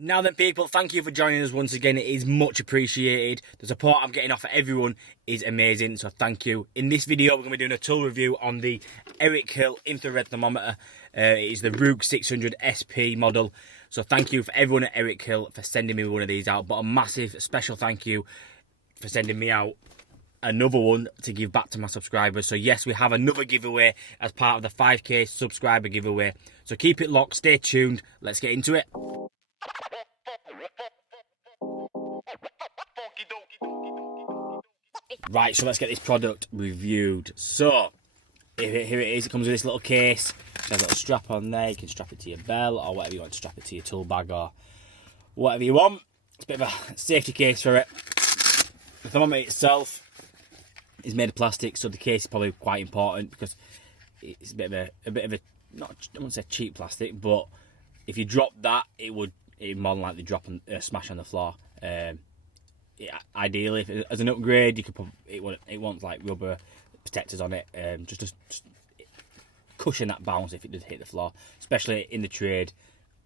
Now then, people, thank you for joining us once again. It is much appreciated. The support I'm getting off of everyone is amazing, so thank you. In this video, we're going to be doing a tool review on the Erickhill Infrared thermometer. It is the Rook 600 SP model. So thank you for everyone at Erickhill for sending me one of these out. But a massive special thank you for sending me out another one to give back to my subscribers. So yes, we have another giveaway as part of the 5k subscriber giveaway. So keep it locked, stay tuned. Let's get into it. Right, so let's get this product reviewed. So, here it is. It comes with this little case. It has a little strap on there. You can strap it to your belt or whatever you want to strap it to your tool bag or whatever you want. It's a bit of a safety case for it. The thermometer itself is made of plastic, so the case is probably quite important because it's a bit of a not, I wouldn't say cheap plastic, but if you drop that, it would more than likely drop and smash on the floor. Ideally, if as an upgrade, you could put it wants like rubber protectors on it, just to cushion that bounce if it does hit the floor. Especially in the trade,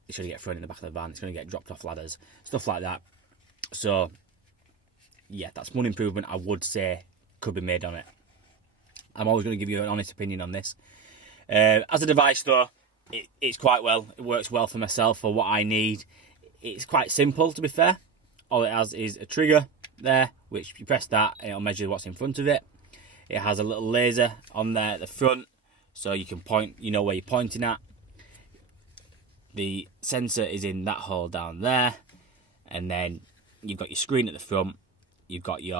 it's going to get thrown in the back of the van. It's going to get dropped off ladders, stuff like that. So, yeah, that's one improvement I would say could be made on it. I'm always going to give you an honest opinion on this. As a device, though, it's quite well. It works well for myself for what I need. It's quite simple, to be fair. All it has is a trigger there, which you press that and it'll measure what's in front of it. It has a little laser on there at the front, so you can point, you know where you're pointing at. The sensor is in that hole down there, and then you've got your screen at the front. You've got you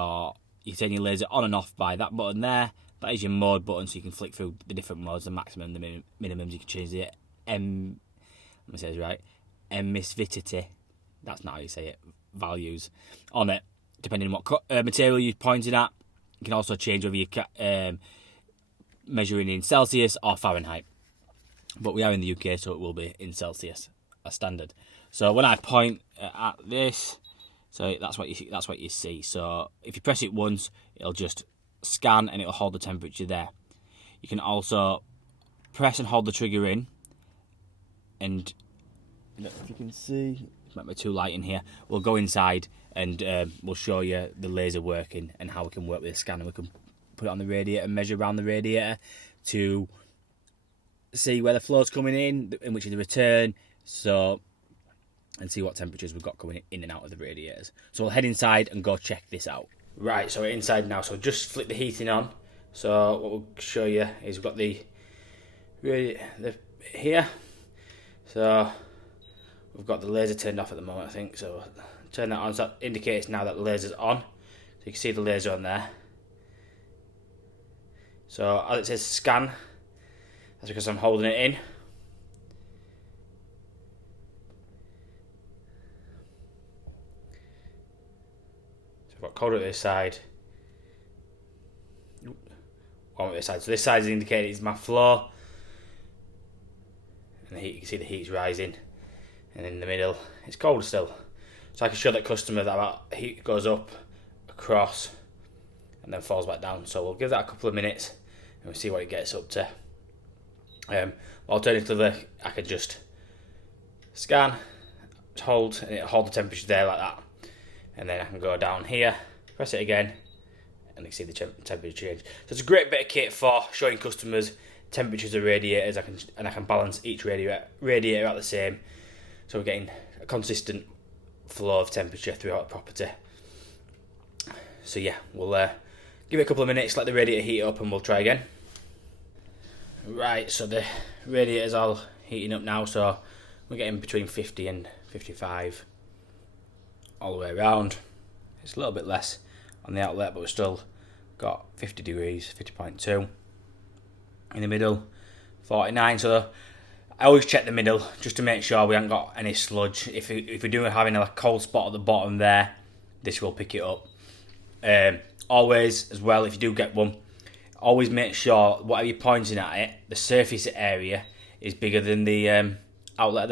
turn your laser on and off by that button there. That is your mode button, so you can flick through the different modes, the maximum, the minimums. You can change the let me say this right, emissivity. That's not how you say it. Values on it, depending on what material you're pointing at. You can also change whether you're measuring in Celsius or Fahrenheit. But we are in the UK, so it will be in Celsius as standard. So when I point at this, so that's what you see. So if you press it once, it'll just scan and it'll hold the temperature there. You can also press and hold the trigger in, and if you can see, it might be too light in here. We'll go inside and we'll show you the laser working and how we can work with the scanner. We can put it on the radiator and measure around the radiator to see where the flow's coming in which is the return, so, and see what temperatures we've got coming in and out of the radiators. So we'll head inside and go check this out. Right, so we're inside now. So just flick the heating on. So what we'll show you is we've got the here. So we've got the laser turned off at the moment, I think. So turn that on, so that indicates now that the laser's on. So you can see the laser on there. So as it says scan, that's because I'm holding it in. So I've got cold at this side. Warm at this side. So this side is indicating it's my flow. And the heat, you can see the heat's rising. And in the middle, it's cold still. So I can show that customer that heat goes up, across, and then falls back down. So we'll give that a couple of minutes, and we'll see what it gets up to. Alternatively, I could just scan, hold, and it'll hold the temperature there like that. And then I can go down here, press it again, and you can see the temperature change. So it's a great bit of kit for showing customers temperatures of radiators. I can balance each radiator at the same. So we're getting a consistent flow of temperature throughout the property. So yeah, we'll give it a couple of minutes, let the radiator heat up, and we'll try again. Right, so the radiator's all heating up now, so we're getting between 50 and 55 all the way around. It's a little bit less on the outlet, but we've still got 50 degrees, 50.2. In the middle, 49, so I always check the middle just to make sure we haven't got any sludge. If we're doing having a cold spot at the bottom there, this will pick it up. Always, as well, if you do get one, always make sure whatever you're pointing at it, the surface area is bigger than the outlet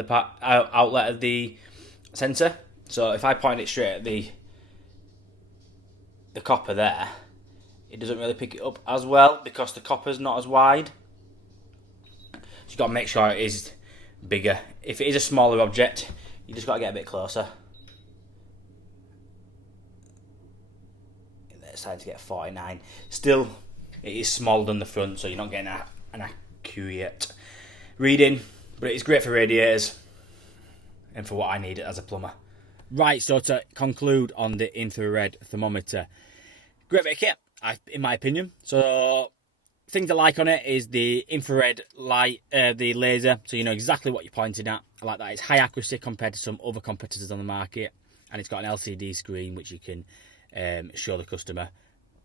of the sensor. So if I point it straight at the copper there, it doesn't really pick it up as well because the copper's not as wide. So you've got to make sure it is bigger. If it is a smaller object, You just got to get a bit closer. It's starting to get 49. Still, it is smaller than the front, so you're not getting an accurate reading, but it's great for radiators and for what I need as a plumber. Right, so to conclude on the infrared thermometer, great bit of kit, in my opinion. So things I like on it is the infrared light, the laser, so you know exactly what you're pointing at. I like that. It's high accuracy compared to some other competitors on the market, and it's got an LCD screen which you can show the customer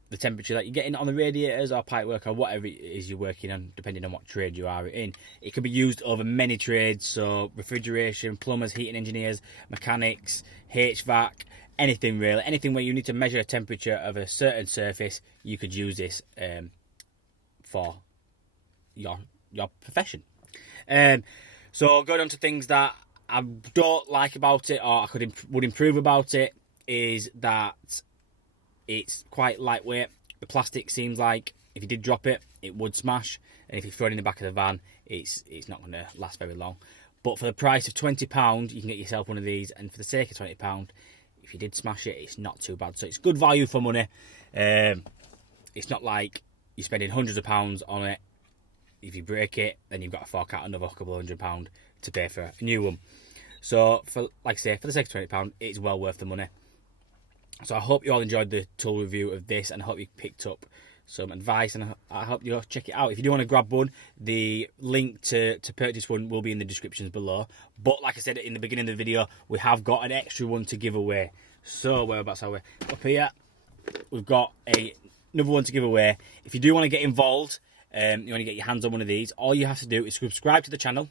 the temperature that you're getting on the radiators or pipework or whatever it is you're working on, depending on what trade you are in. It can be used over many trades, so refrigeration, plumbers, heating engineers, mechanics, HVAC, anything really. Anything where you need to measure a temperature of a certain surface, you could use this for your profession. So going on to things that I don't like about it, or I would improve about it, is that it's quite lightweight. The plastic seems like if you did drop it, it would smash, and if you throw it in the back of the van, it's not going to last very long. But for the price of £20, you can get yourself one of these, and for the sake of £20, if you did smash it, it's not too bad. So it's good value for money. It's not like you're spending hundreds of pounds on it. If you break it, then you've got to fork out another couple of £100 to pay for a new one. So, for like I say, for the sake of £20, it's well worth the money. So I hope you all enjoyed the tool review of this, and I hope you picked up some advice, and I hope you check it out. If you do want to grab one, the link to purchase one will be in the descriptions below. But like I said in the beginning of the video, we have got an extra one to give away. So whereabouts are we? Up here, we've got another one to give away. If you do want to get involved, you want to get your hands on one of these, all you have to do is subscribe to the channel,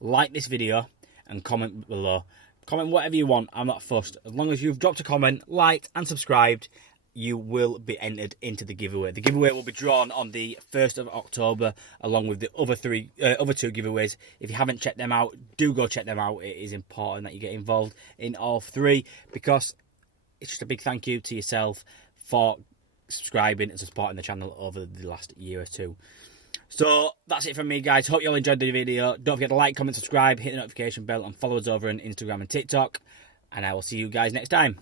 like this video, and comment below. Comment whatever you want, I'm not fussed. As long as you've dropped a comment, liked and subscribed, you will be entered into the giveaway. The giveaway will be drawn on the 1st of October, along with the other two giveaways. If you haven't checked them out, do go check them out. It is important that you get involved in all three, because it's just a big thank you to yourself for subscribing and supporting the channel over the last year or two. So that's it from me, guys. Hope you all enjoyed the video. Don't forget to like, comment, subscribe, hit the notification bell, and follow us over on Instagram and TikTok. And I will see you guys next time.